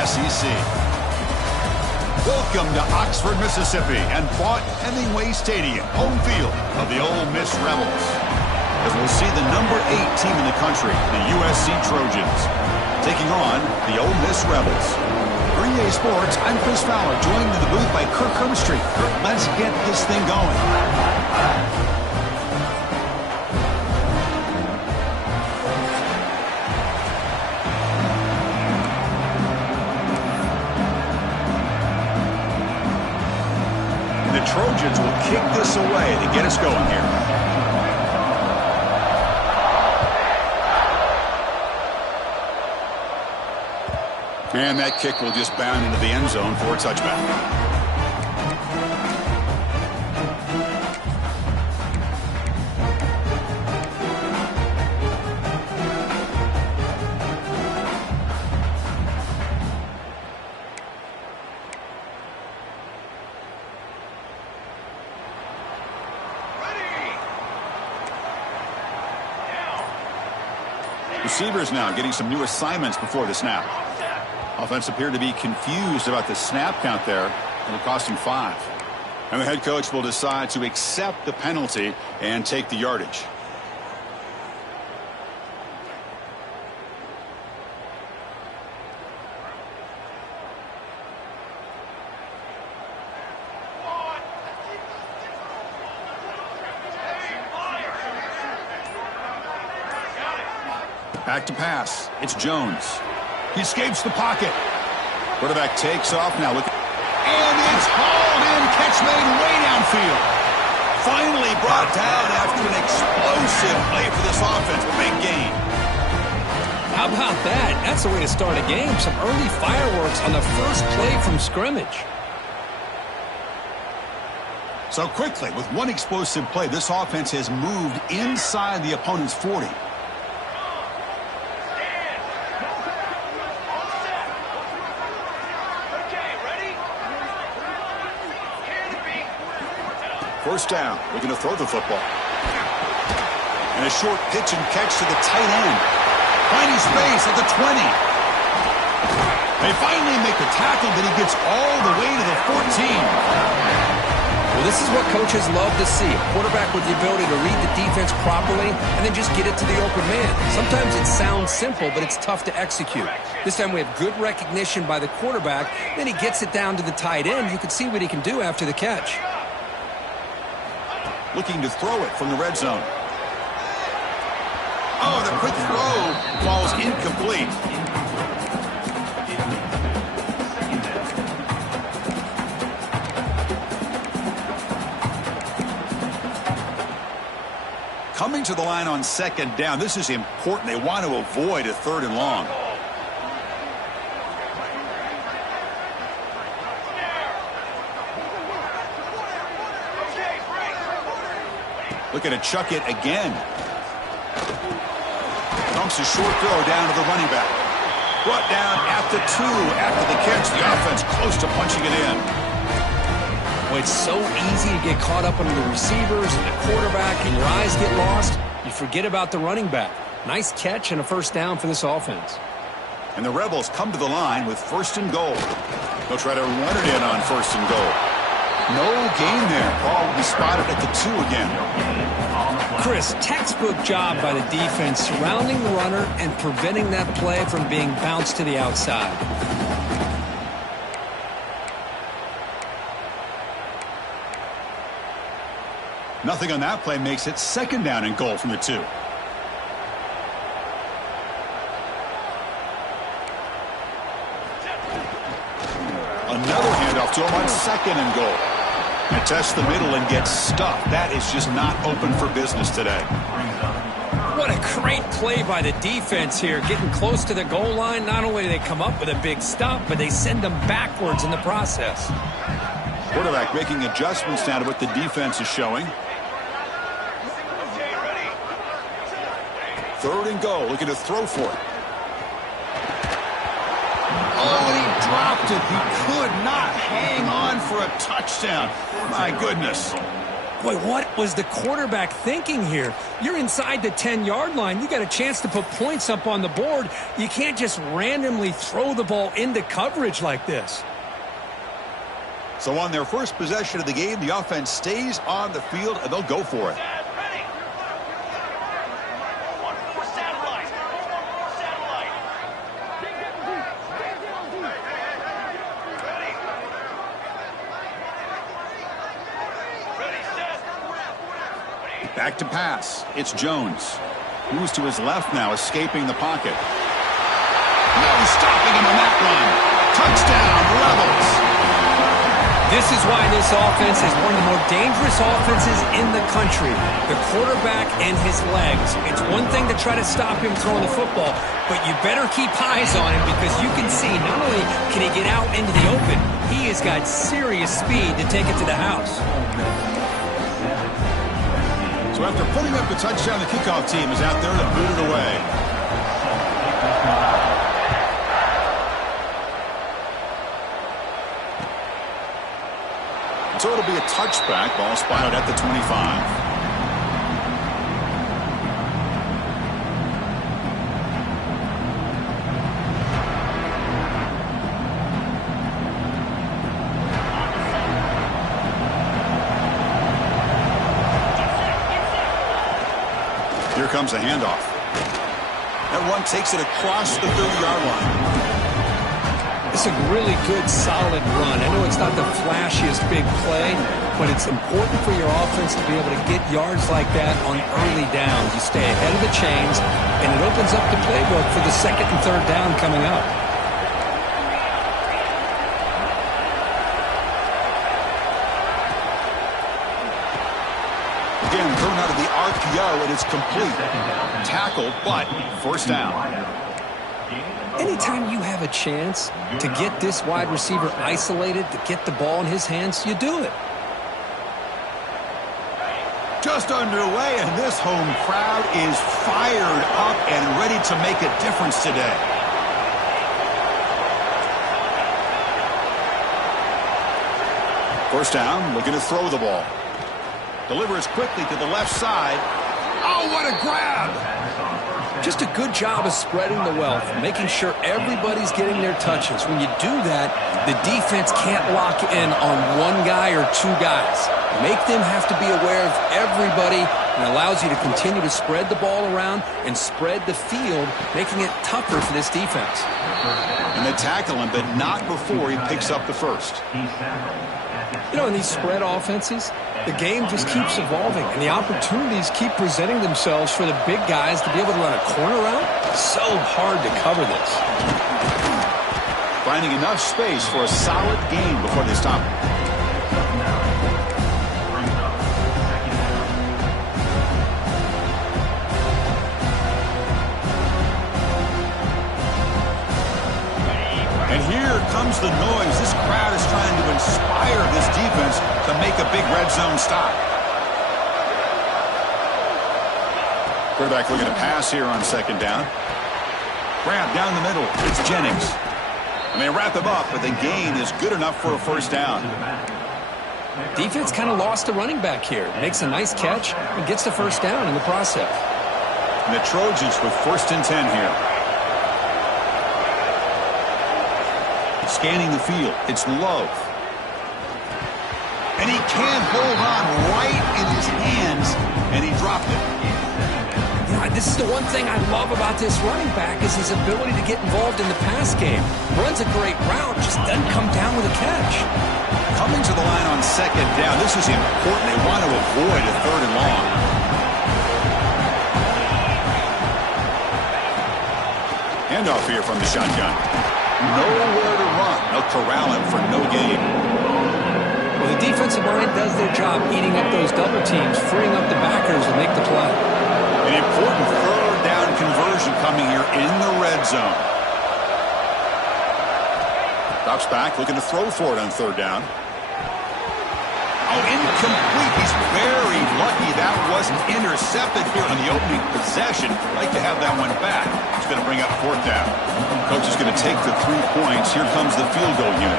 SEC. Welcome to Oxford, Mississippi, and Vaught-Hemingway Stadium, home field of the Ole Miss Rebels, as we'll see the number 8 team in the country, the USC Trojans, taking on the Ole Miss Rebels. For EA Sports, I'm Chris Fowler, joined in the booth by Kirk Herbstreit. Kirk, let's get this thing going. The Trojans will kick this away to get us going here. And that kick will just bound into the end zone for a touchback. Receivers now getting some new assignments before the snap. Offense appeared to be confused about the snap count there. It'll cost him 5. And the head coach will decide to accept the penalty and take the yardage. Back to pass. It's Jones. He escapes the pocket. Quarterback takes off now. Look, and it's hauled in. Catch made way downfield. Finally brought down after an explosive play for this offense. Big gain. How about that? That's the way to start a game. Some early fireworks on the first play from scrimmage. So quickly, with one explosive play, this offense has moved inside the opponent's 40. First down, looking to throw the football. And a short pitch and catch to the tight end. Finding space at the 20. They finally make the tackle, but he gets all the way to the 14. Well, this is what coaches love to see. A quarterback with the ability to read the defense properly and then just get it to the open man. Sometimes it sounds simple, but it's tough to execute. This time we have good recognition by the quarterback. Then he gets it down to the tight end. You can see what he can do after the catch. Looking to throw it from the red zone. Oh, the quick throw falls incomplete. Coming to the line on second down. This is important. They want to avoid a 3rd and long. Looking to chuck it again. Dumps a short throw down to the running back. Brought down at the 2 after the catch. The offense close to punching it in. Well, it's so easy to get caught up under the receivers and the quarterback, and your eyes get lost. You forget about the running back. Nice catch and a first down for this offense. And the Rebels come to the line with 1st and goal. They'll try to run it in on 1st and goal. No gain there. Ball will be spotted at the 2 again. Chris, textbook job by the defense surrounding the runner and preventing that play from being bounced to the outside. Nothing on that play makes it 2nd down and goal from the 2. Another handoff to him on 2nd and goal. And test the middle and get stuffed. That is just not open for business today. What a great play by the defense here. Getting close to the goal line, not only do they come up with a big stop, but they send them backwards in the process. Quarterback making adjustments now to what the defense is showing. 3rd and goal, looking to throw for it. Oh, and he dropped it. He could not hang on for a touchdown. My goodness. Boy, what was the quarterback thinking here? You're inside the 10-yard line. You got a chance to put points up on the board. You can't just randomly throw the ball into coverage like this. So on their first possession of the game, the offense stays on the field, and they'll go for it. Back to pass. It's Jones. Moves to his left now, escaping the pocket. No stopping him on that run. Touchdown, Rebels. This is why this offense is one of the more dangerous offenses in the country. The quarterback and his legs. It's one thing to try to stop him throwing the football, but you better keep eyes on him because you can see not only can he get out into the open, he has got serious speed to take it to the house. So after putting up the touchdown, the kickoff team is out there to boot it away. So it'll be a touchback. Ball spotted at the 25. Here comes a handoff. That one takes it across the 30-yard line. It's a really good, solid run. I know it's not the flashiest big play, but it's important for your offense to be able to get yards like that on early downs. You stay ahead of the chains, and it opens up the playbook for the second and third down coming up. Again, thrown out of the RPO, and it's complete. Tackled, but first down. Anytime you have a chance to get this wide receiver isolated, to get the ball in his hands, you do it. Just underway, and this home crowd is fired up and ready to make a difference today. First down, looking to throw the ball. Delivers quickly to the left side. Oh, what a grab! Just a good job of spreading the wealth, making sure everybody's getting their touches. When you do that, the defense can't lock in on one guy or two guys. Make them have to be aware of everybody, and allows you to continue to spread the ball around and spread the field, making it tougher for this defense. And they tackle him, but not before he picks up the first. You know, in these spread offenses, the game just keeps evolving, and the opportunities keep presenting themselves for the big guys to be able to run a corner route. So hard to cover this. Finding enough space for a solid gain before they stop him. And here comes the noise. This crowd is trying to inspire this defense to make a big red zone stop. Quarterback looking to pass here on second down. Grab down the middle. It's Jennings. And they wrap him up, but the gain is good enough for a first down. Defense kind of lost a running back here. Makes a nice catch and gets the first down in the process. And the Trojans with 1st and 10 here. Scanning the field. It's Love. And he can't hold on right in his hands, and he dropped it. You know, this is the one thing I love about this running back is his ability to get involved in the pass game. Runs a great route, just doesn't come down with a catch. Coming to the line on second down. This is important. They want to avoid a 3rd and long. Handoff here from the shotgun. Nowhere to run. They'll corral him for no gain. Well, the defensive line does their job eating up those double teams, freeing up the backers to make the play. An important 3rd down conversion coming here in the red zone. Drops back, looking to throw for it on 3rd down. Oh, incomplete. He's very lucky that wasn't intercepted here on the opening possession. Like to have that one back. It's going to bring up 4th down. Coach is going to take the 3 points. Here comes the field goal unit.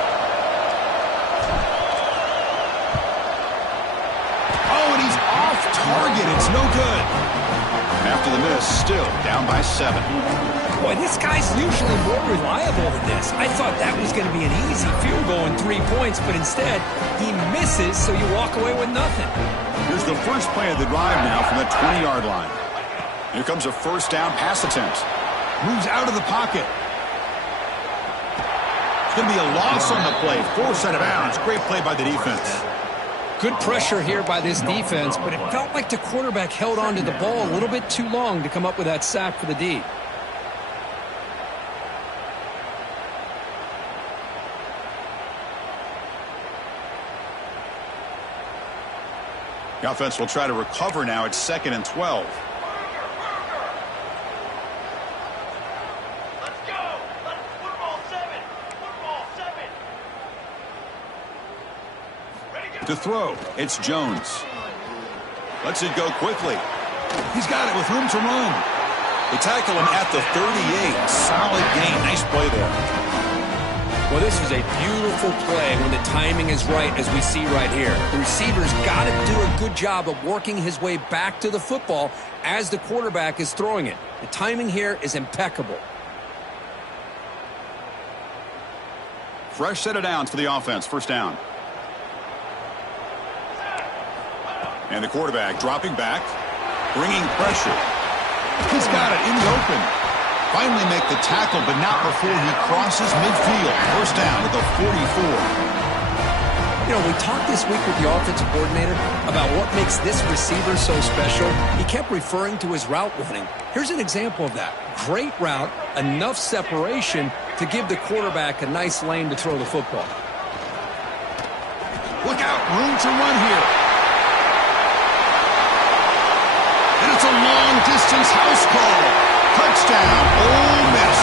Oh, and target. It's no good. After the miss, still down by 7. Boy, this guy's usually more reliable than this. I thought that was going to be an easy field goal in 3 points, but instead, he misses, so you walk away with nothing. Here's the first play of the drive now from the 20-yard line. Here comes a first down pass attempt. Moves out of the pocket. It's going to be a loss on the play. Forced out of bounds. Great play by the defense. Good pressure here by this defense, but it felt like the quarterback held on to the ball a little bit too long to come up with that sack for the D. The offense will try to recover now. It's 2nd and 12. Let's go. Football 7. Football 7. Ready to go. To throw, it's Jones. Lets it go quickly. He's got it with room to run. They tackle him at the 38. Solid gain. Nice play there. Well, this is a beautiful play when the timing is right, as we see right here. The receiver's got to do a good job of working his way back to the football as the quarterback is throwing it. The timing here is impeccable. Fresh set of downs for the offense. First down. And the quarterback dropping back, bringing pressure. He's got it in the open. Finally make the tackle, but not before he crosses midfield. First down at the 44. You know, we talked this week with the offensive coordinator about what makes this receiver so special. He kept referring to his route running. Here's an example of that. Great route, enough separation to give the quarterback a nice lane to throw the football. Look out, room to run here. And it's a long-distance house call. Touchdown, Ole Miss.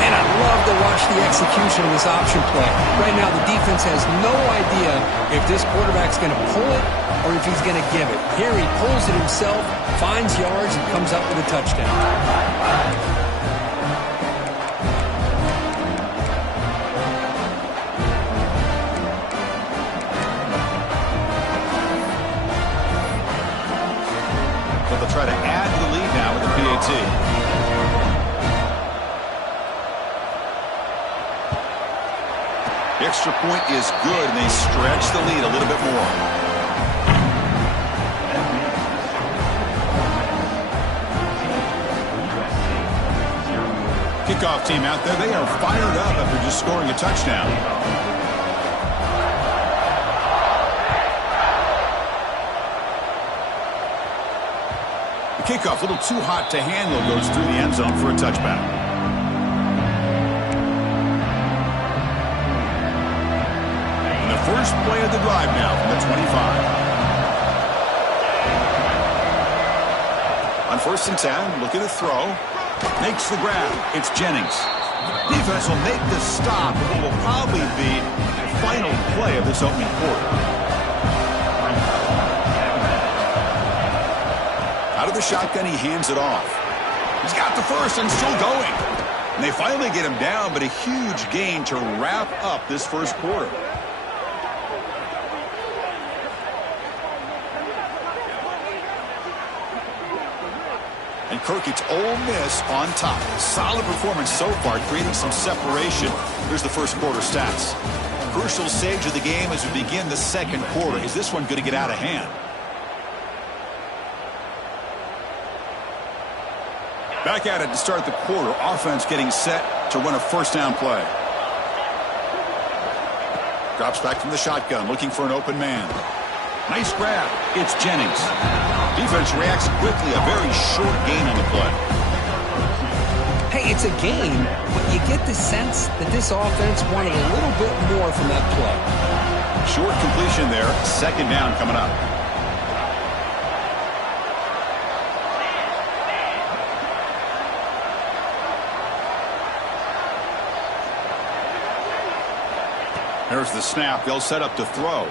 And I love to watch the execution of this option play. Right now, the defense has no idea if this quarterback's going to pull it or if he's going to give it. Here he pulls it himself, finds yards, and comes up with a touchdown. So they'll try to add to the lead now with the PAT. The extra point is good, and they stretch the lead a little bit more. Kickoff team out there. They are fired up after just scoring a touchdown. The kickoff, a little too hot to handle, goes through the end zone for a touchback. And the first play of the drive now from the 25. On 1st and 10, looking to throw. Makes the grab. It's Jennings. Defense will make the stop, and what will probably be the final play of this opening quarter. Out of the shotgun, he hands it off. He's got the first and still going. And they finally get him down, but a huge gain to wrap up this first quarter. And Kirk, it's Ole Miss on top. Solid performance so far, creating some separation. Here's the first quarter stats. Crucial stage of the game as we begin the second quarter. Is this one going to get out of hand? Back at it to start the quarter. Offense getting set to run a first down play. Drops back from the shotgun, looking for an open man. Nice grab. It's Jennings. Defense reacts quickly. A very short gain on the play. Hey, it's a game, but you get the sense that this offense wanted a little bit more from that play. Short completion there. Second down coming up. There's the snap. They'll set up to throw.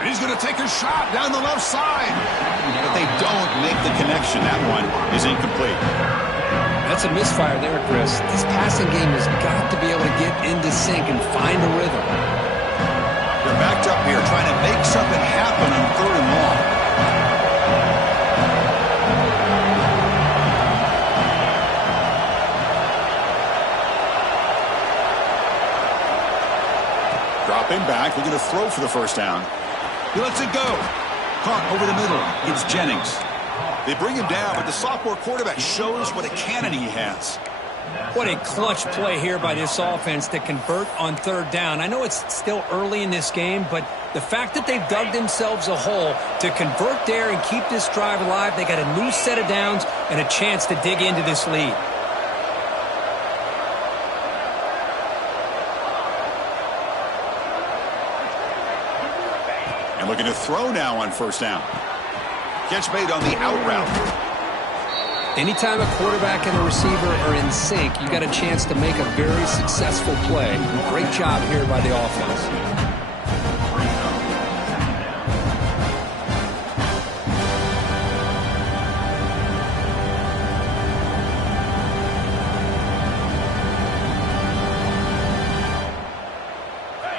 And he's going to take a shot down the left side. But they don't make the connection. That one is incomplete. That's a misfire there, Chris. This passing game has got to be able to get into sync and find a rhythm. They're backed up here trying to make something happen on 3rd and long. Dropping back, looking to throw for the first down. He lets it go. Caught over the middle. It's Jennings. They bring him down, but the sophomore quarterback shows what a cannon he has. What a clutch play here by this offense to convert on third down. I know it's still early in this game, but the fact that they've dug themselves a hole to convert there and keep this drive alive, they got a new set of downs and a chance to dig into this lead. And looking to throw now on first down. Catch made on the out route. Anytime a quarterback and a receiver are in sync, you got a chance to make a very successful play. Great job here by the offense.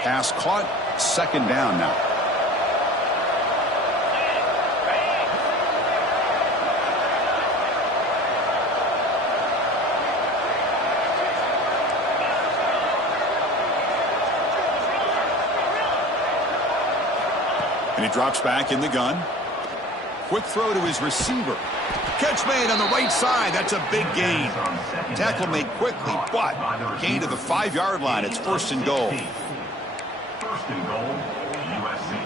Pass caught, second down now. And he drops back in the gun. Quick throw to his receiver. Catch made on the right side. That's a big gain. Tackle made quickly, but gain to the 5-yard line. It's first and goal. First and goal, USC.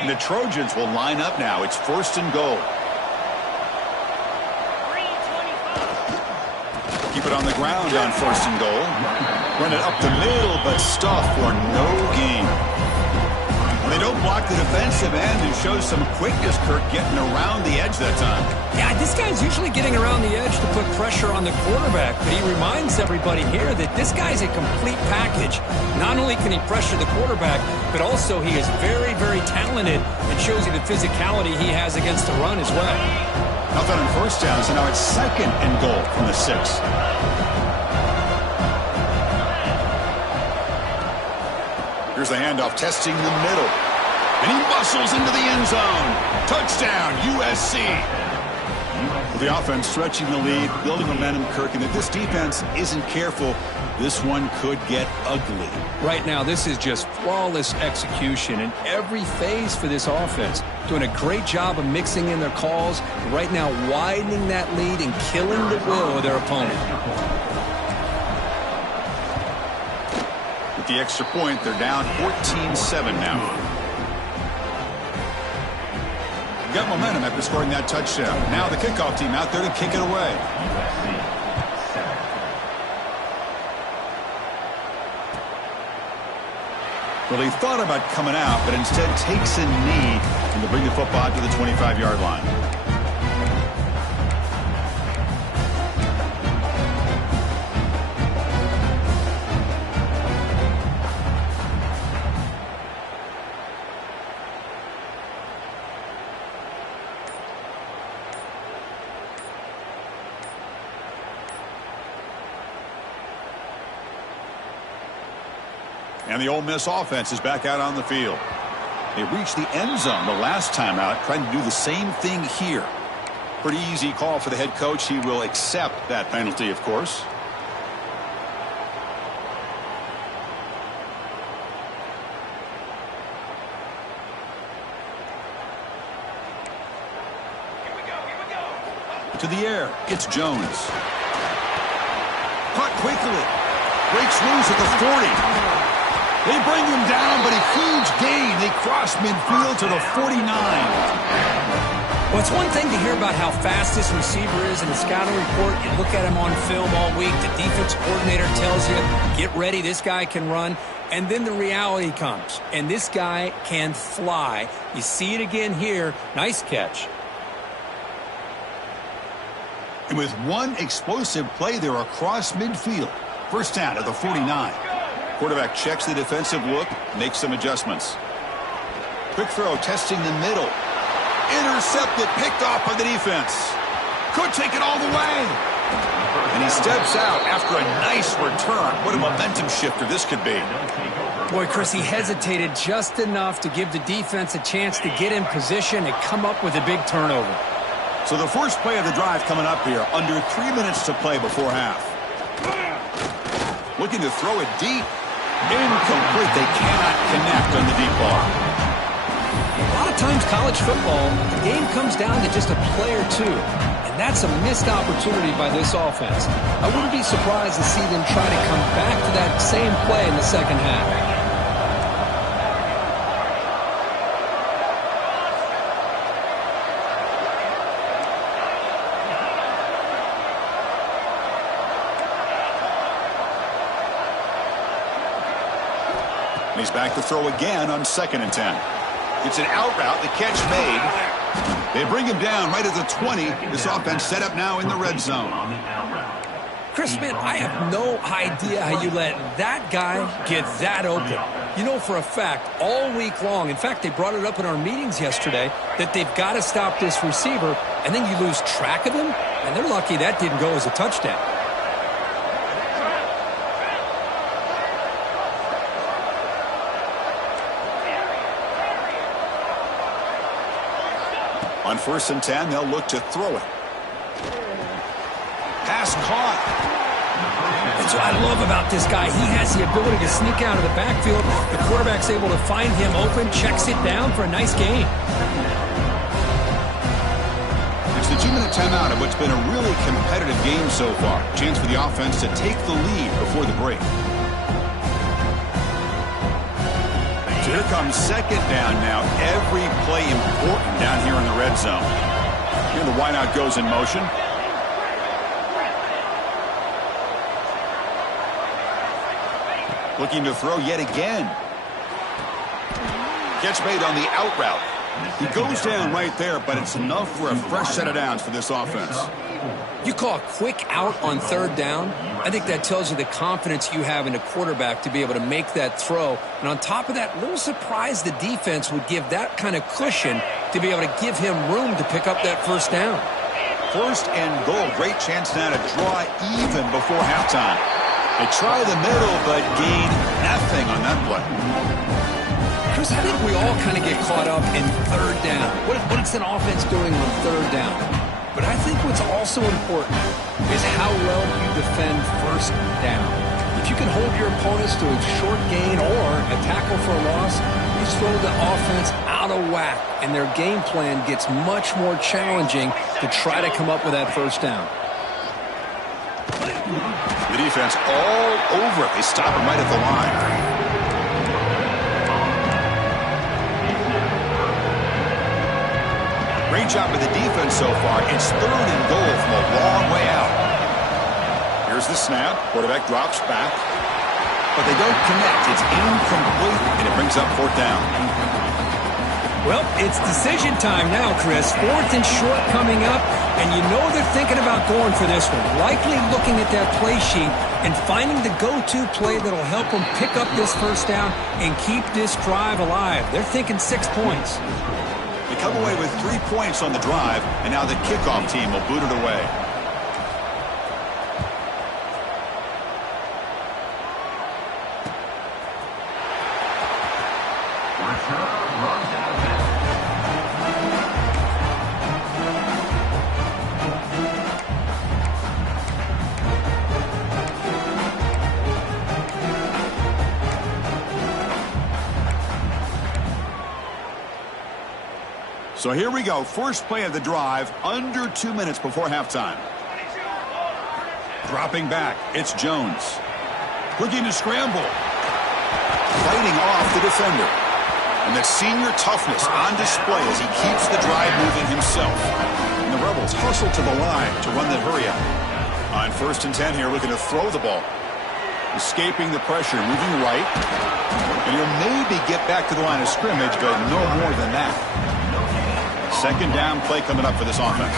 And the Trojans will line up now. It's first and goal. Keep it on the ground on first and goal. Run it up the middle, but stuffed for no gain. They don't block the defensive end, who shows some quickness, Kirk, getting around the edge that time. Yeah, this guy's usually getting around the edge to put pressure on the quarterback, but he reminds everybody here that this guy's a complete package. Not only can he pressure the quarterback, but also he is very, very talented and shows you the physicality he has against the run as well. Nothing on first down, so now it's second and goal from the 6. Here's the handoff, testing the middle. And he muscles into the end zone. Touchdown, USC. With the offense stretching the lead, building momentum, Kirk, and if this defense isn't careful, this one could get ugly. Right now, this is just flawless execution in every phase for this offense. Doing a great job of mixing in their calls. Right now, widening that lead and killing the will of their opponent. With the extra point, they're down 14-7 now. Got momentum after scoring that touchdown. Now the kickoff team out there to kick it away. Well, he thought about coming out, but instead takes a knee and to bring the football to the 25-yard line. And the Ole Miss offense is back out on the field. They reached the end zone the last time out, trying to do the same thing here. Pretty easy call for the head coach. He will accept that penalty, of course. To the air, it's Jones. Caught quickly. Breaks loose at the 40. They bring him down, but a huge gain. They cross midfield to the 49. Well, it's one thing to hear about how fast this receiver is in the scouting report. You look at him on film all week. The defense coordinator tells you, get ready, this guy can run. And then the reality comes, and this guy can fly. You see it again here. Nice catch. And with one explosive play there across midfield. First down at the 49. Quarterback checks the defensive look, makes some adjustments. Quick throw, testing the middle. Intercepted, picked off by the defense. Could take it all the way. And he steps out after a nice return. What a momentum shifter this could be. Boy, Chris, he hesitated just enough to give the defense a chance to get in position and come up with a big turnover. So the first play of the drive coming up here, under 3 minutes to play before half. Looking to throw it deep. Incomplete. They cannot connect on the deep ball. A lot of times college football, the game comes down to just a play or two. And that's a missed opportunity by this offense. I wouldn't be surprised to see them try to come back to that same play in the second half. And he's back to throw again on 2nd and 10. It's an out route. The catch made. They bring him down right at the 20. This offense set up now in the red zone. Chris, man, I have no idea how you let that guy get that open. You know for a fact, all week long, in fact, they brought it up in our meetings yesterday, that they've got to stop this receiver, and then you lose track of him, and they're lucky that didn't go as a touchdown. On 1st and 10, they'll look to throw it. Pass caught. That's what I love about this guy. He has the ability to sneak out of the backfield. The quarterback's able to find him open, checks it down for a nice gain. It's the 2-minute timeout of what's been a really competitive game so far. Chance for the offense to take the lead before the break. So here comes 2nd down now. Every play important down here in the red zone. Here the wideout goes in motion. Looking to throw yet again. Catch made on the out route. He goes down right there, but it's enough for a fresh set of downs for this offense. You call a quick out on 3rd down. I think that tells you the confidence you have in a quarterback to be able to make that throw. And on top of that, a little surprised the defense would give that kind of cushion to be able to give him room to pick up that 1st down. 1st and goal. Great chance now to draw even before halftime. They try the middle, but gain nothing on that play. Chris, I think we all kind of get caught up in 3rd down. What's an offense doing on 3rd down? But I think what's also important is how well you defend 1st down. If you can hold your opponents to a short gain or a tackle for a loss, you throw the offense out of whack, and their game plan gets much more challenging to try to come up with that 1st down. The defense all over it. They stop him right at the line. Great job with the defense so far. It's 3rd and goal from a long way out. Here's the snap. Quarterback drops back. But they don't connect. It's incomplete, and it brings up 4th down. Well, it's decision time now, Chris. 4th and short coming up, and you know they're thinking about going for this one. Likely looking at that play sheet and finding the go-to play that'll help them pick up this 1st down and keep this drive alive. They're thinking 6 points. They come away with 3 points on the drive, and now the kickoff team will boot it away. So here we go. First play of the drive, under 2 minutes before halftime. Dropping back, it's Jones. Looking to scramble. Fighting off the defender. And the senior toughness on display as he keeps the drive moving himself. And the Rebels hustle to the line to run the hurry out. On 1st and 10 here, looking to throw the ball. Escaping the pressure, moving right. And he'll maybe get back to the line of scrimmage, but no more than that. 2nd down play coming up for this offense.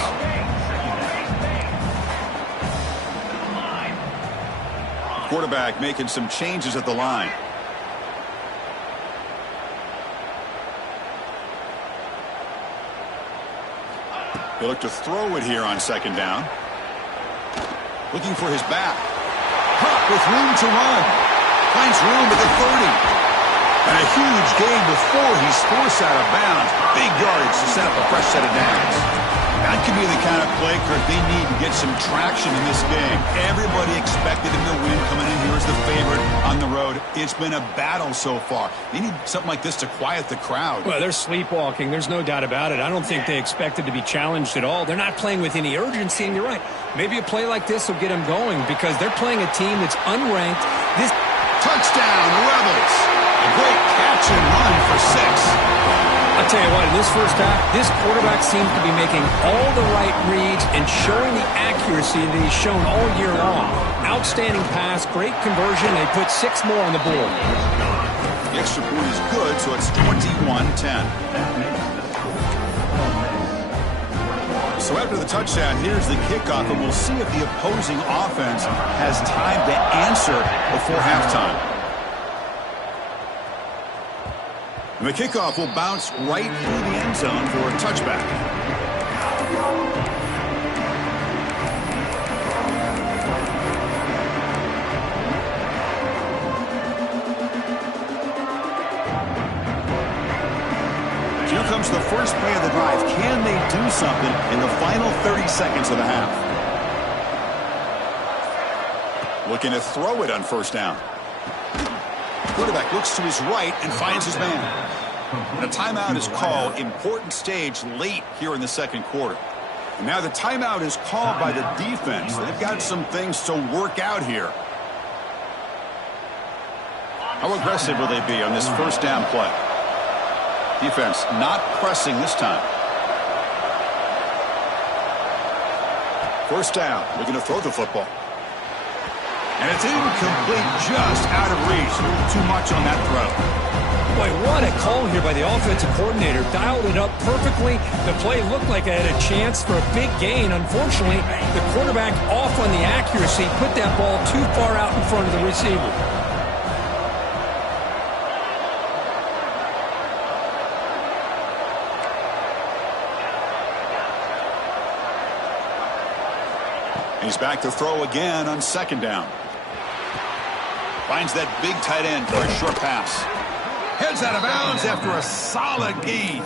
Quarterback making some changes at the line. They look to throw it here on 2nd down. Looking for his back. Huck with room to run. Finds room at the 30. And a huge gain before he's forced out of bounds. Big yardage to set up a fresh set of downs. That could be the kind of play, Kirk, they need to get some traction in this game. Everybody expected him to win, coming in here as the favorite on the road. It's been a battle so far. They need something like this to quiet the crowd. Well, they're sleepwalking. There's no doubt about it. I don't think they expected to be challenged at all. They're not playing with any urgency, and you're right. Maybe a play like this will get them going because they're playing a team that's unranked. This touchdown, Rebels. A great catch and run for 6. I'll tell you what, in this first half, this quarterback seems to be making all the right reads and showing the accuracy that he's shown all year long. Outstanding pass, great conversion. They put 6 more on the board. The extra point is good, so it's 21-10. So after the touchdown, here's the kickoff, and we'll see if the opposing offense has time to answer before halftime. And the kickoff will bounce right through the end zone for a touchback. Here comes the first play of the drive. Can they do something in the final 30 seconds of the half? Looking to throw it on first down. Quarterback looks to his right and finds his man. A timeout is called. Important stage late here in the second quarter. And now the timeout is called by the defense. They've got some things to work out here. How aggressive will they be on this first down play? Defense not pressing this time. First down. Looking to throw the football. And it's incomplete, just out of reach. A little too much on that throw. Boy, what a call here by the offensive coordinator. Dialed it up perfectly. The play looked like it had a chance for a big gain. Unfortunately, the quarterback off on the accuracy, put that ball too far out in front of the receiver. He's back to throw again on second down. Finds that big tight end for a short pass. Heads out of bounds after a solid gain.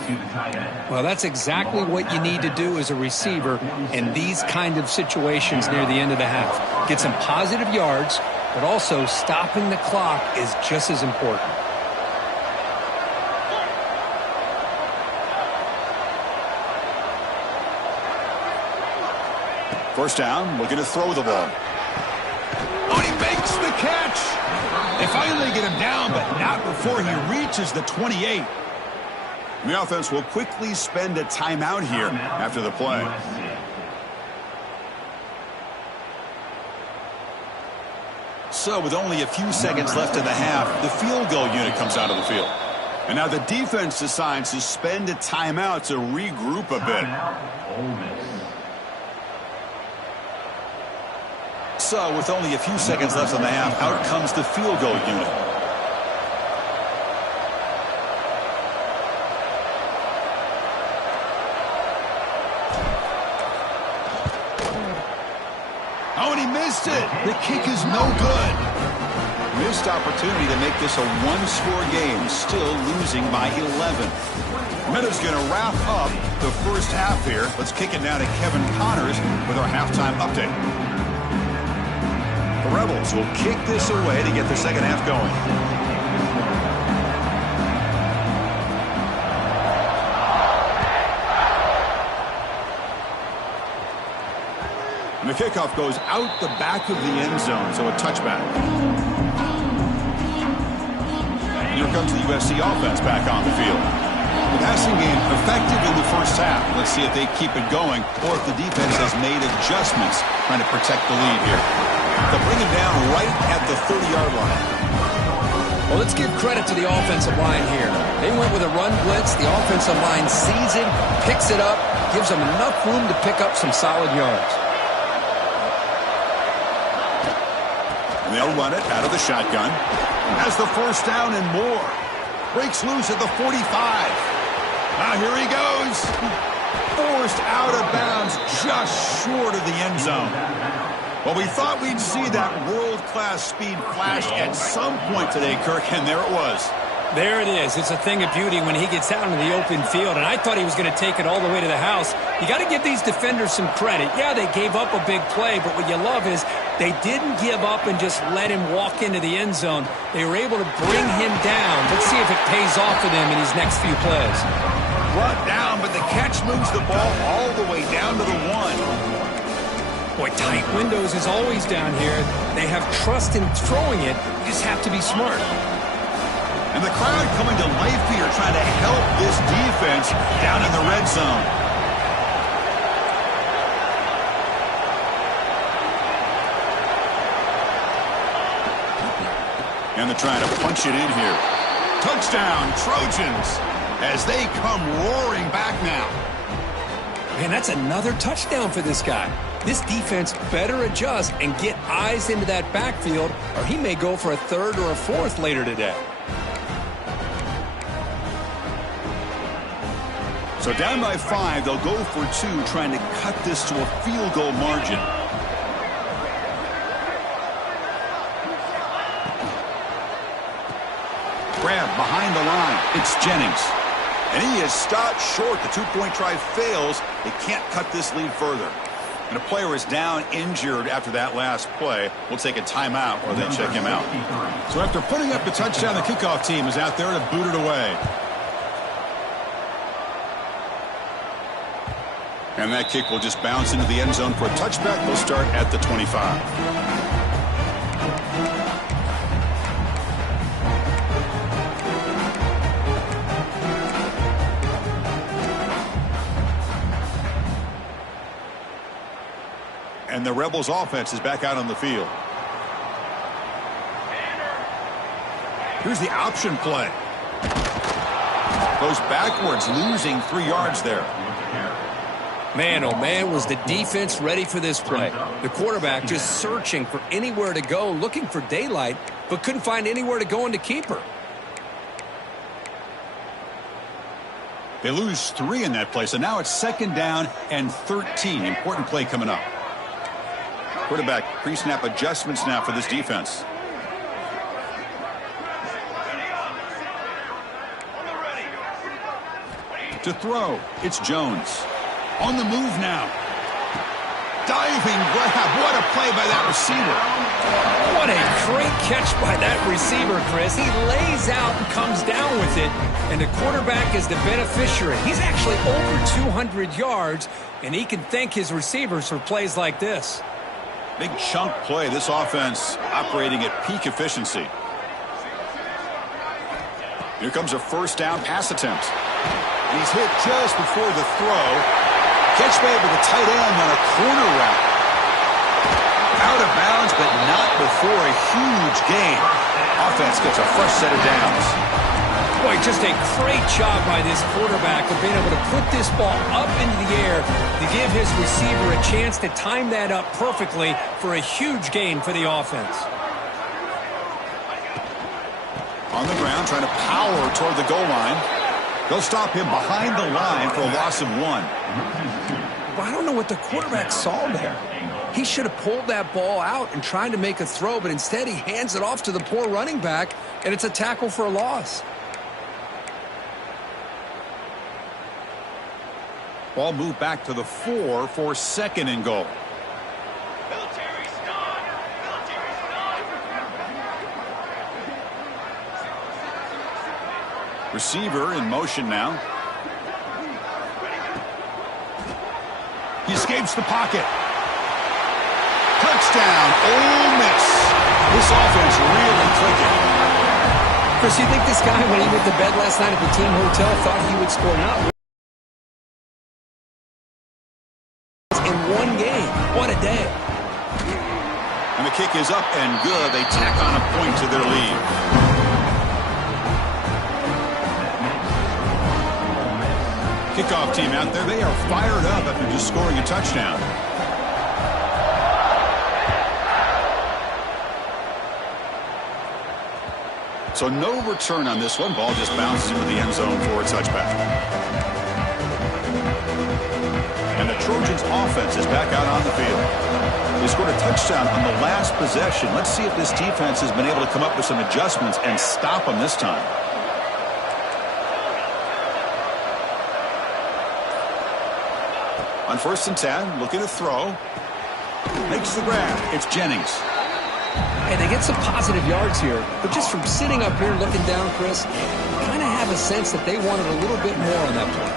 Well, that's exactly what you need to do as a receiver in these kind of situations near the end of the half. Get some positive yards, but also stopping the clock is just as important. First down, looking to throw the ball. Oh, he makes the catch. They finally get him down, but not before he reaches the 28. And the offense will quickly spend a timeout here after the play. So with only a few seconds left in the half, the field goal unit comes out of the field. And now the defense decides to spend a timeout to regroup a bit. So with only a few seconds left in the half, out comes the field goal unit. Oh, and he missed it. The kick is no good. Missed opportunity to make this a one-score game, still losing by 11. Meadows going to wrap up the first half here. Let's kick it now to Kevin Connors with our halftime update. The Rebels will kick this away to get the second half going. And the kickoff goes out the back of the end zone, so a touchback. And here comes the USC offense back on the field. The passing game effective in the first half. Let's see if they keep it going or if the defense has made adjustments trying to protect the lead here. They'll bring it down right at the 30-yard line. Well, let's give credit to the offensive line here. They went with a run blitz. The offensive line sees it, picks it up, gives them enough room to pick up some solid yards. And they'll run it out of the shotgun. Has the first down and more. Breaks loose at the 45. Now here he goes. Forced out of bounds just short of the end zone. Well, we thought we'd see that world-class speed flash at some point today, Kirk, and there it was. There it is. It's a thing of beauty when he gets out into the open field, and I thought he was going to take it all the way to the house. You got to give these defenders some credit. Yeah, they gave up a big play, but what you love is They didn't give up and just let him walk into the end zone. They were able to bring him down. Let's see if it pays off for them in these next few plays. Brought down, but the catch moves the ball all the way down to the 1. Boy, tight windows is always down here. They have trust in throwing it. You just have to be smart. And the crowd coming to life here, trying to help this defense down in the red zone. And they're trying to punch it in here. Touchdown, Trojans, as they come roaring back now. Man, that's another touchdown for this guy. This defense better adjust and get eyes into that backfield, or he may go for a third or a fourth later today. So down by 5, they'll go for 2, trying to cut this to a field goal margin. Grab behind the line. It's Jennings. And he is stopped short. The 2-point try fails. They can't cut this lead further. And a player is down injured after that last play. We'll take a timeout or they check him out. So after putting up the touchdown, the kickoff team is out there to boot it away. And that kick will just bounce into the end zone for a touchback. They'll start at the 25. And the Rebels offense is back out on the field. Here's the option play. Goes backwards, losing 3 yards there. Man, oh man, was the defense ready for this play. The quarterback just searching for anywhere to go, looking for daylight, but couldn't find anywhere to go into keeper. They lose 3 in that play, so now it's 2nd down and 13. Important play coming up. Quarterback pre-snap adjustments now for this defense. To throw, it's Jones. On the move now. Diving grab. What a play by that receiver. What a great catch by that receiver, Chris. He lays out and comes down with it, and the quarterback is the beneficiary. He's actually over 200 yards, and he can thank his receivers for plays like this. Big chunk play. This offense operating at peak efficiency. Here comes a 1st down pass attempt. And he's hit just before the throw. Catch made with a tight end on a corner route. Out of bounds, but not before a huge gain. Offense gets a fresh set of downs. Boy, just a great job by this quarterback of being able to put this ball up into the air to give his receiver a chance to time that up perfectly for a huge gain for the offense. On the ground, trying to power toward the goal line. They'll stop him behind the line for a loss of 1. Well, I don't know what the quarterback saw there. He should have pulled that ball out and tried to make a throw, but instead he hands it off to the poor running back, and it's a tackle for a loss. Ball moved back to the 4 for 2nd and goal. Receiver in motion now. He escapes the pocket. Touchdown, Ole Miss. This offense really clicking. Chris, you think this guy, when he went to bed last night at the team hotel, thought he would score not in one game? What a day. And the kick is up and good. They tack on a point to their lead. Kickoff team out there, they are fired up after just scoring a touchdown. So no return on this one. Ball just bounces into the end zone for a touchback. And the Trojans offense is back out on the field. They scored a touchdown on the last possession. Let's see if this defense has been able to come up with some adjustments and stop them this time. On 1st and 10, looking to throw. Makes the grab. It's Jennings. Hey, they get some positive yards here, but just from sitting up here looking down, Chris, kind of have a sense that they wanted a little bit more on that play.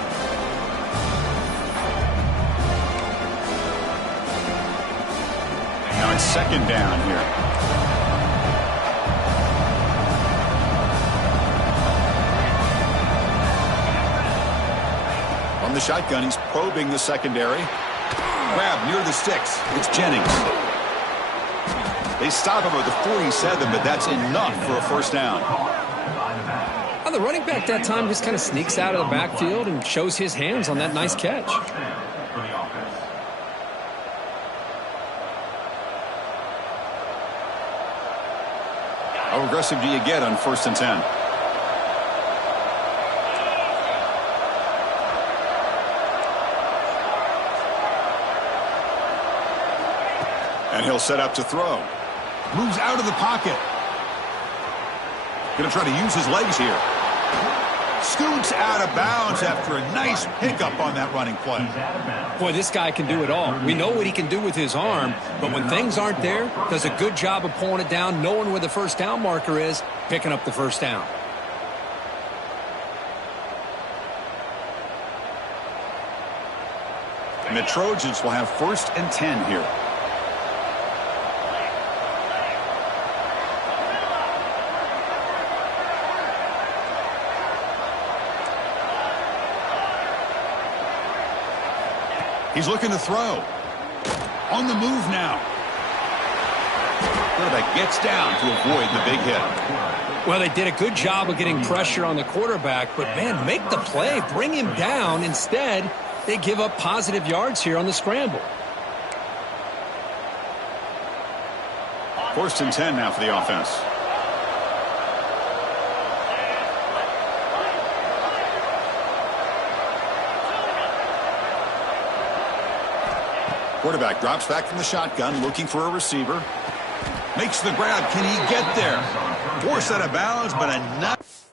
Now it's second down here. From the shotgun, he's probing the secondary. Grab near the sticks. It's Jennings. They stop him at the 47, but that's enough for a first down. Well, the running back that time just kind of sneaks out of the backfield and shows his hands on that nice catch. How aggressive do you get on 1st and 10? And he'll set up to throw. Moves out of the pocket. Going to try to use his legs here. Scoots out of bounds after a nice pickup on that running play. Boy, this guy can do it all. We know what he can do with his arm, but when things aren't there, does a good job of pulling it down, knowing where the first down marker is, picking up the first down. And the Trojans will have 1st and 10 here. He's looking to throw. On the move now. Quarterback gets down to avoid the big hit. Well, they did a good job of getting pressure on the quarterback, but, man, make the play. Bring him down. Instead, they give up positive yards here on the scramble. 1st and 10 now for the offense. Quarterback drops back from the shotgun, looking for a receiver. Makes the grab. Can he get there? Forced out of bounds, but enough.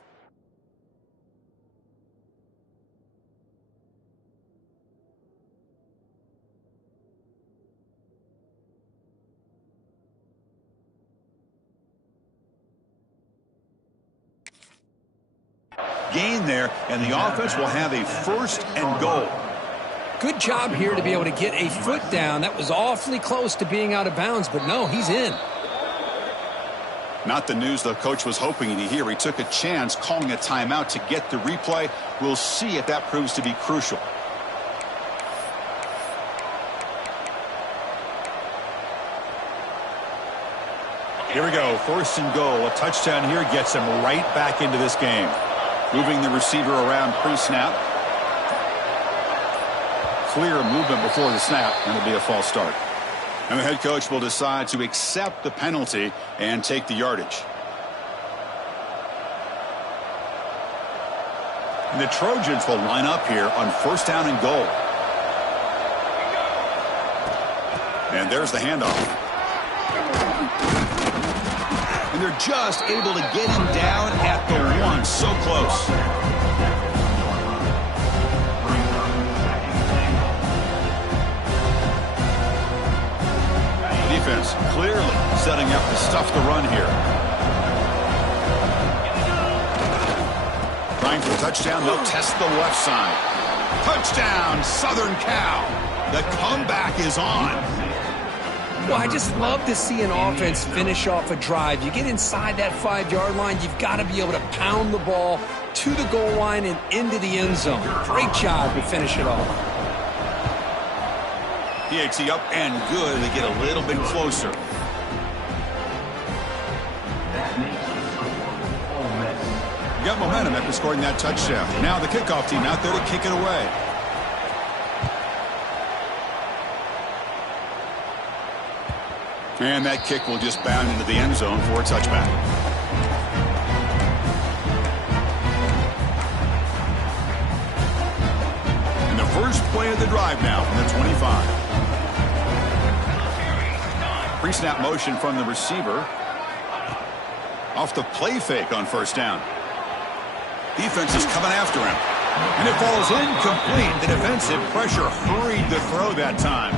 Gain there, and the offense will have a 1st and goal. Good job here to be able to get a foot down. That was awfully close to being out of bounds, but no, he's in. Not the news the coach was hoping to hear. He took a chance calling a timeout to get the replay. We'll see if that proves to be crucial. Here we go. 1st and goal. A touchdown here gets him right back into this game. Moving the receiver around pre-snap. Clear movement before the snap, and it'll be a false start. And the head coach will decide to accept the penalty and take the yardage. And the Trojans will line up here on 1st down and goal. And there's the handoff. And they're just able to get him down at the 1. So close. Defense clearly setting up to stuff the run here. Trying for a touchdown. They'll test the left side. Touchdown, Southern Cal. The comeback is on. Well, I just love to see an offense finish off a drive. You get inside that 5-yard line, you've got to be able to pound the ball to the goal line and into the end zone. Great job to finish it off. PAT up and good. They get a little bit closer. You got momentum after scoring that touchdown. Now the kickoff team out there to kick it away. And that kick will just bound into the end zone for a touchback. And the first play of the drive now from the 25. Pre-snap motion from the receiver. Off the play fake on 1st down. Defense is coming after him. And it falls incomplete. The defensive pressure hurried the throw that time.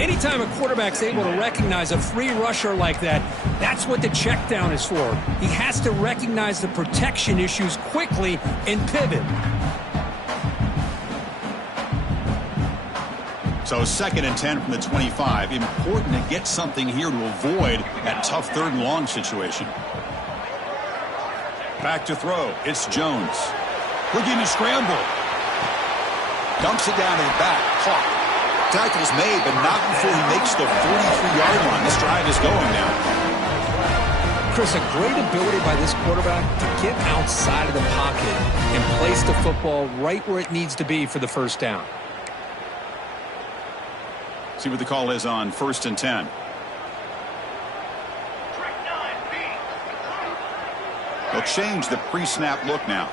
Anytime a quarterback's able to recognize a free rusher like that, that's what the check down is for. He has to recognize the protection issues quickly and pivot. So 2nd and 10 from the 25. Important to get something here to avoid that tough 3rd and long situation. Back to throw. It's Jones. Looking to scramble. Dumps it down to the back. Caught. Tackle's made, but not before he makes the 43-yard line. This drive is going now. Chris, a great ability by this quarterback to get outside of the pocket and place the football right where it needs to be for the first down. See what the call is on 1st and 10. They'll change the pre-snap look now.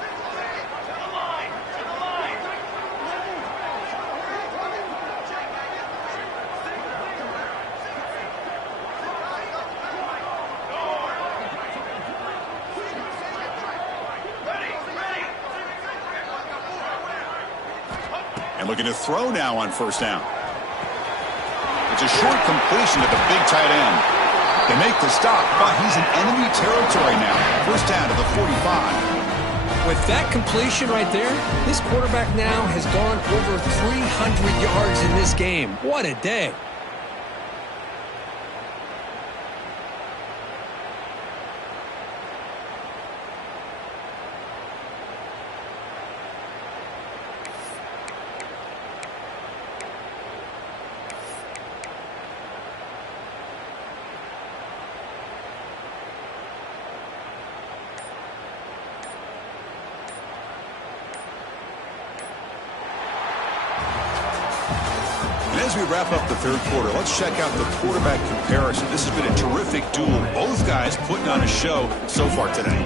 And looking to throw now on 1st down. It's a short completion to the big tight end. They make the stop, but he's in enemy territory now. 1st down to the 45. With that completion right there, this quarterback now has gone over 300 yards in this game. What a day. As we wrap up the 3rd quarter, let's check out the quarterback comparison. This has been a terrific duel. Both guys putting on a show so far today.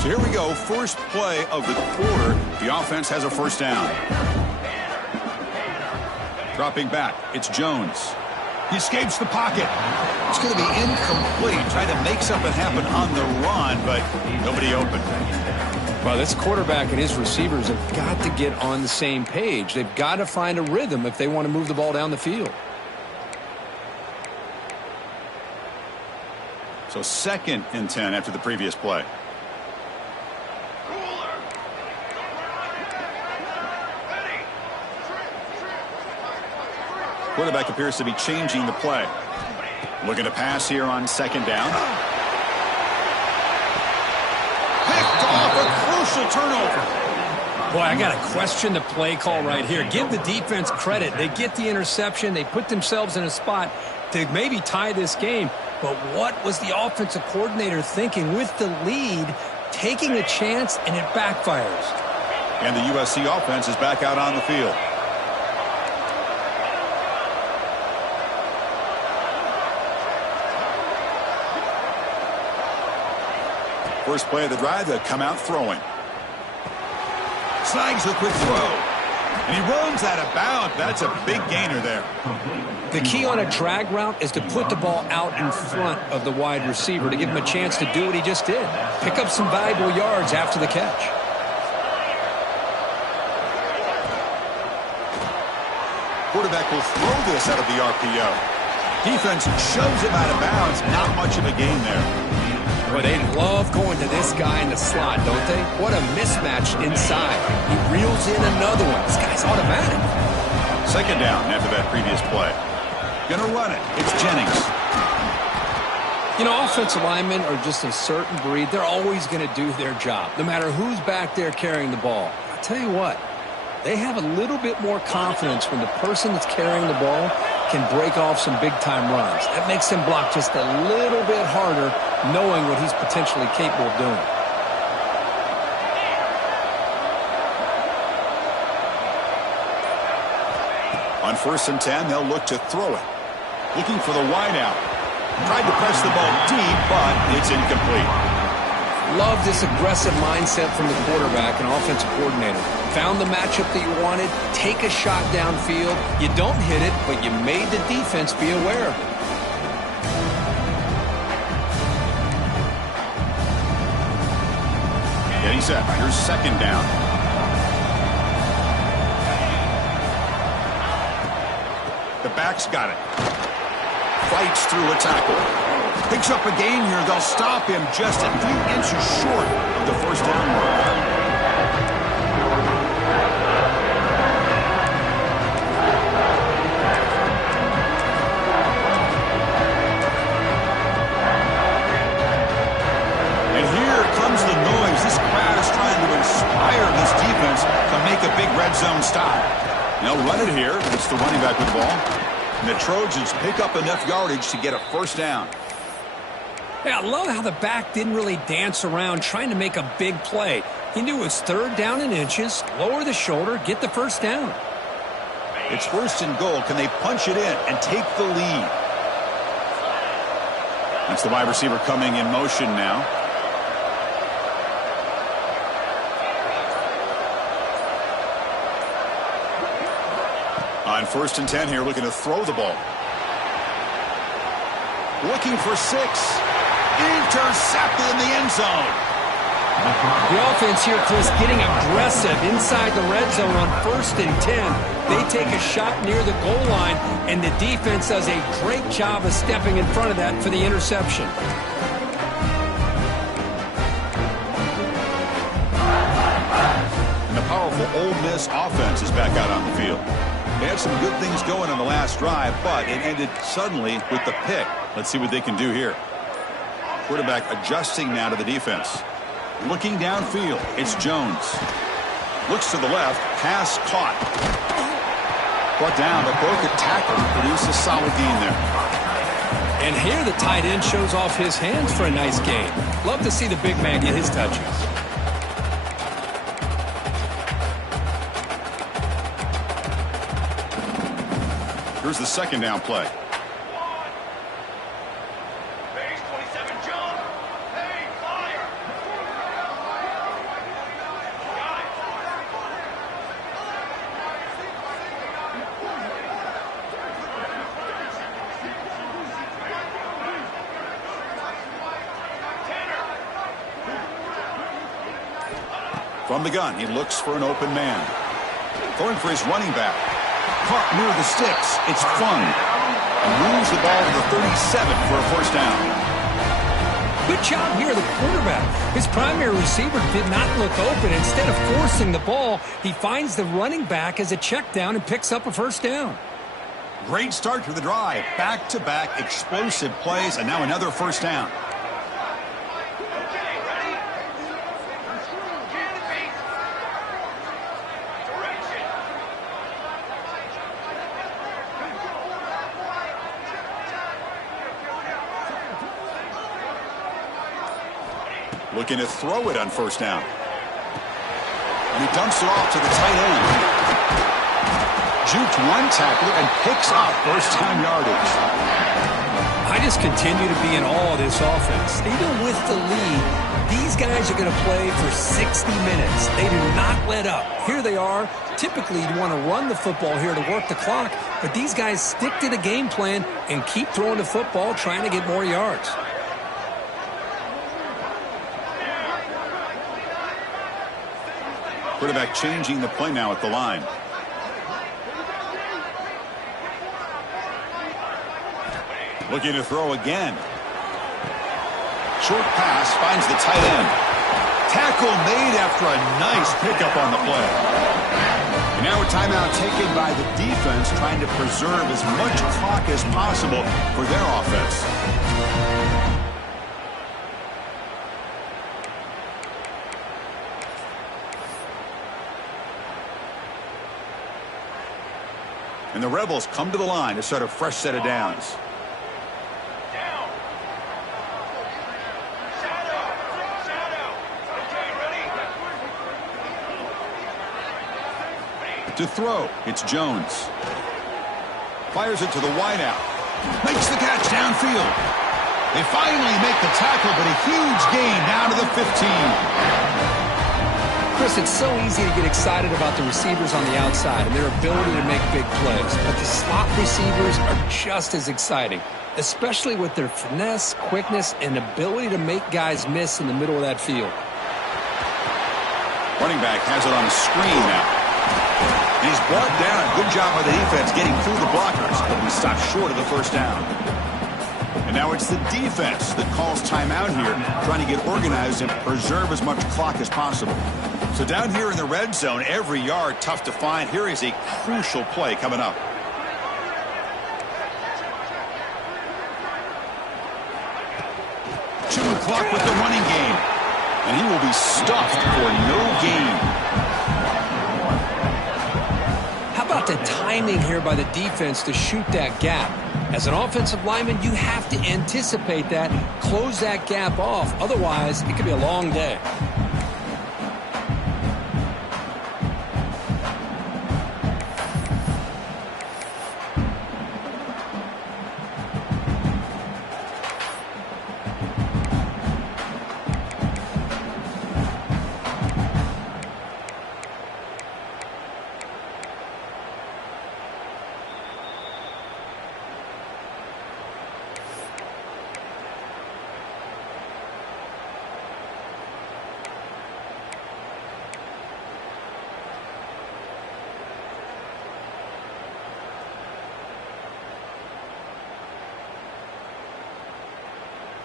So here we go. First play of the quarter. The offense has a 1st down. Dropping back. It's Jones. He escapes the pocket. It's going to be incomplete. Trying to make something happen on the run, but nobody open. Well, this quarterback and his receivers have got to get on the same page. They've got to find a rhythm if they want to move the ball down the field. So 2nd and 10 after the previous play. Quarterback appears to be changing the play. Looking to pass here on 2nd down. Picked off, a crucial turnover. Boy, I got to question the play call right here. Give the defense credit. They get the interception. They put themselves in a spot to maybe tie this game. But what was the offensive coordinator thinking with the lead, taking a chance, and it backfires? And the USC offense is back out on the field. First play of the drive, they'll come out throwing. Snags a quick throw. And he runs out of bounds. That's a big gainer there. The key on a drag route is to put the ball out in front of the wide receiver to give him a chance to do what he just did. Pick up some valuable yards after the catch. Quarterback will throw this out of the RPO. Defense shoves him out of bounds. Not much of a gain there. Well, they love going to this guy in the slot, don't they? What a mismatch inside. He reels in another one. This guy's automatic. 2nd down after that previous play. Gonna run it. It's Jennings. You know, offensive linemen are just a certain breed. They're always going to do their job, no matter who's back there carrying the ball. I'll tell you what, they have a little bit more confidence when the person that's carrying the ball can break off some big-time runs. That makes him block just a little bit harder, knowing what he's potentially capable of doing. On 1st and 10, they'll look to throw it. Looking for the wide out. Tried to press the ball deep, but it's incomplete. Love this aggressive mindset from the quarterback and offensive coordinator. Found the matchup that you wanted, take a shot downfield. You don't hit it, but you made the defense be aware of it. Getting set. Here's second down. The back's got it. Fights through a tackle. Picks up a gain here. They'll stop him just a few inches short of the first down mark. This defense to make a big red zone stop. They'll run it here. It's the running back with the ball. And the Trojans pick up enough yardage to get a first down. Yeah, I love how the back didn't really dance around trying to make a big play. He knew it was third down in inches, lower the shoulder, get the first down. It's first and goal. Can they punch it in and take the lead? That's the wide receiver coming in motion now. On first and 10 here, looking to throw the ball. Looking for 6. Intercepted in the end zone. The offense here, Chris, getting aggressive inside the red zone on first and 10. They take a shot near the goal line, and the defense does a great job of stepping in front of that for the interception. And the powerful Ole Miss offense is back out on the field. They had some good things going on the last drive, but it ended suddenly with the pick. Let's see what they can do here. Quarterback adjusting now to the defense. Looking downfield, it's Jones. Looks to the left, pass caught. Brought down, but broke a tackle to produce a solid gain there. And here the tight end shows off his hands for a nice gain. Love to see the big man get his touches. Here's the second down play. Base 27 jump. Hey, fire. From the gun, he looks for an open man. Throwing for his running back. Caught near the sticks. It's Fung. And moves the ball to the 37 for a first down. Good job here, the quarterback. His primary receiver did not look open. Instead of forcing the ball, he finds the running back as a check down and picks up a first down. Great start to the drive. Back-to-back explosive plays, and now another first down. Okay, ready? Canopy. Direction. Looking to throw it on first down. And he dumps it off to the tight end. Juked one tackler and picks up first-time yardage. I just continue to be in awe of this offense. Even with the lead, these guys are going to play for 60 minutes. They do not let up. Here they are. Typically, you'd want to run the football here to work the clock, but these guys stick to the game plan and keep throwing the football, trying to get more yards. Quarterback changing the play now at the line. Looking to throw again. Short pass finds the tight end. Tackle made after a nice pickup on the play. And now a timeout taken by the defense, trying to preserve as much clock as possible for their offense. And the Rebels come to the line to start a fresh set of downs. Down. Shadow. Shadow. Okay, ready? To throw, it's Jones. Fires it to the wideout. Makes the catch downfield. They finally make the tackle, but a huge gain down to the 15. Chris, it's so easy to get excited about the receivers on the outside and their ability to make big plays. But the slot receivers are just as exciting, especially with their finesse, quickness, and ability to make guys miss in the middle of that field. Running back has it on a screen now. And he's brought down. Good job by the defense getting through the blockers, but he stopped short of the first down. And now it's the defense that calls timeout here, trying to get organized and preserve as much clock as possible. So down here in the red zone, every yard tough to find. Here is a crucial play coming up. Chewing clock with the running game. And he will be stuffed for no gain. How about the timing here by the defense to shoot that gap? As an offensive lineman, you have to anticipate that, close that gap off. Otherwise, it could be a long day.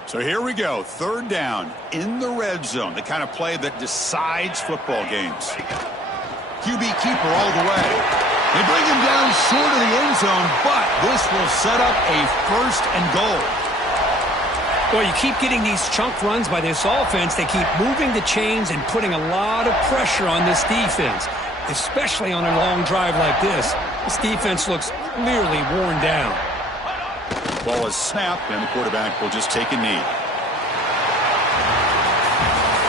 So here we go, third down in the red zone, the kind of play that decides football games. QB keeper all the way. They bring him down short of the end zone, but this will set up a first and goal. Well, you keep getting these chunk runs by this offense. They keep moving the chains and putting a lot of pressure on this defense, especially on a long drive like this. This defense looks clearly worn down. Ball is snapped, and the quarterback will just take a knee.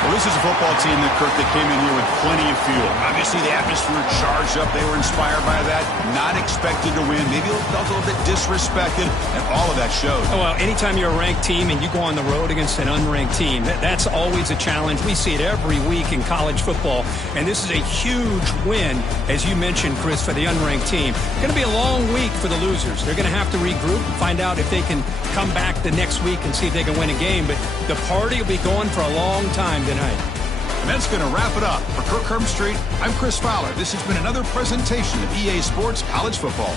Well, this is a football team that came in here with plenty of fuel. Obviously, the atmosphere charged up. They were inspired by that. Not expected to win. Maybe felt a little bit disrespected, and all of that showed. Oh, well, anytime you're a ranked team and you go on the road against an unranked team, that's always a challenge. We see it every week in college football, and this is a huge win, as you mentioned, Chris, for the unranked team. It's going to be a long week for the losers. They're going to have to regroup and find out if they can come back the next week and see if they can win a game. But the party will be going for a long time tonight. And that's going to wrap it up. For Kirk Street, I'm Chris Fowler. This has been another presentation of EA Sports College Football.